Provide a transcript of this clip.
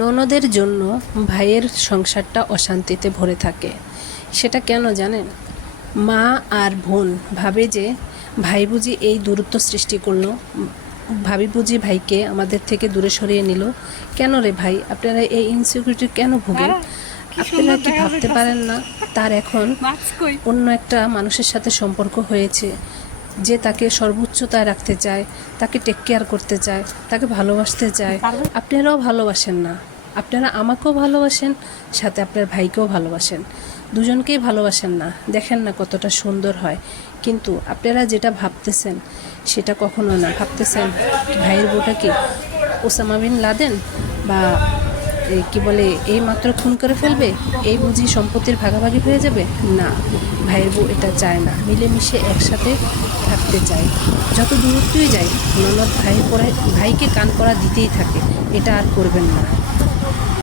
ননদের জন্য ভাইয়ের সংসারটা অশান্তিতে ভরে থাকে। সেটা কেন জানেন? মা আর বোন ভাবে যে ভাই বুঝি এই দূরত্ব সৃষ্টি করল। ভাবি বুঝি ভাইকে আমাদের থেকে দূরে সরিয়ে নিল। কেন রে ভাই? আপনারা এই ইনসিকিউরিটি কেন ভোগেন? আপনারা কি ভাবতে পারেন না? তার এখন অন্য একটা মানুষের সাথে সম্পর্ক হয়েছে। যে তাকে সর্বোচ্চতায় রাখতে চায় তাকে টেক কেয়ার করতে চায় তাকে ভালোবাসতে চায় আপনারাও ভালোবাসেন না। আপনারা আমাকেও ভালোবাসেন সাথে আপনার ভাইকেও ভালোবাসেন। দুজনকেই ভালোবাসেন না দেখেন না কতটা সুন্দর হয়। কিন্তু আপনারা যেটা ভাবতেছেন সেটা কখনো না। ভাবতেছেন ভাইয়ের বউটা কি ওসামা বিন লাদেন? বা কি বলে এই মাত্র খুন করে ফেলবে? এই বুঝি সম্পত্তির ভাগাভাগি হয়ে যাবে? না ভাইয়ের বউ এটা চায় না। মিলেমিশে একসাথে থাকতে চায়। যত দূরত্বই যায় ননদ ভাই পড়ায় ভাইকে কান করা দিতেই থাকে। এটা আর করবেন না।